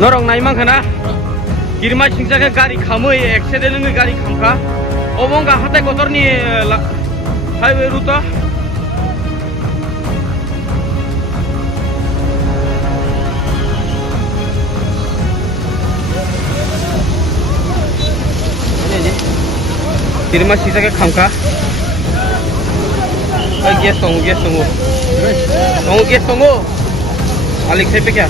Norong naimang kana kirma singsa ke gari khamoi accident ngi gari khamka obonga hatai kotor ni highway route kirma singsa ke khamka gas tongo alik sepe kya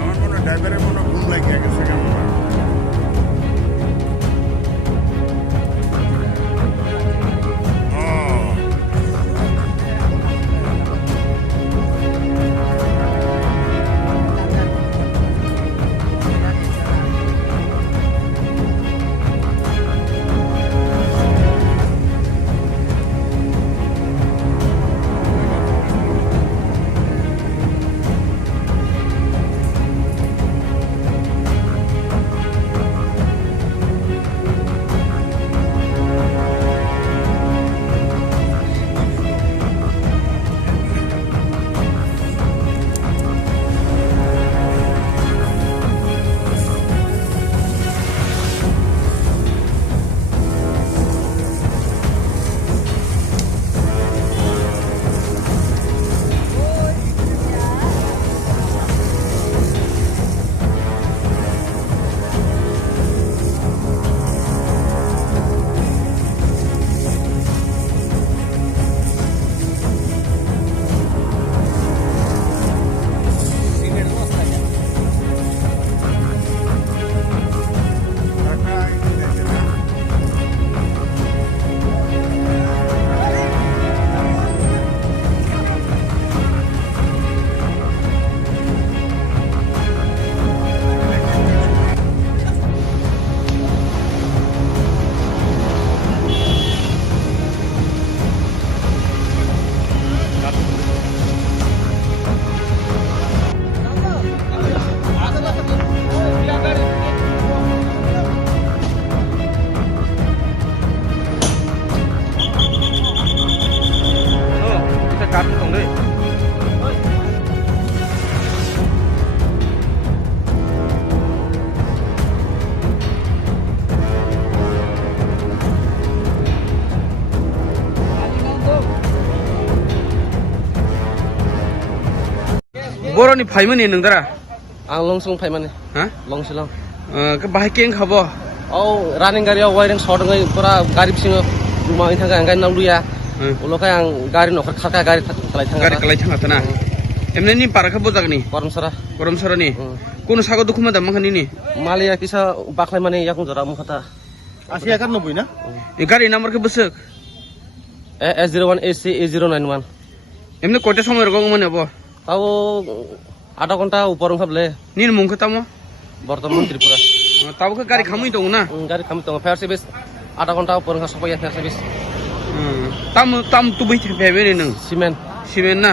আমার মনে হয় ড্রাইভারের মনে ঘুম লাগিয়ে গেছে কেমন Boroni phaimani nungdara Ang longsung phaimani ha longsilang ke bahai keng khabo oh running gari wiring short ngai pura gari singo rumah ini thangka angkai nang luya ulokai ang gari nokar khaka gari kalai thanga tana emne ni para khabo jagni korom sara ni kono sago dukuma dam khani ni malia kisa baklai mane yakung jora mukhata 8091 না e gari number ke besek S01AC A091 emne kote সময় রকম মনে হবো তাও আধা ঘন্টা উপর ভাবলে নির মুখ তামো বর্তমান ত্রিপুরা তাও কে গাড়ি খামুই দং না গাড়ি খামি তো ফায়ার সার্ভিস আধা ঘন্টা উপর সবাই ফায়ার সার্ভিস তাম তুবই ভেবে নি নং সিমেন্ট সিমেন্ট না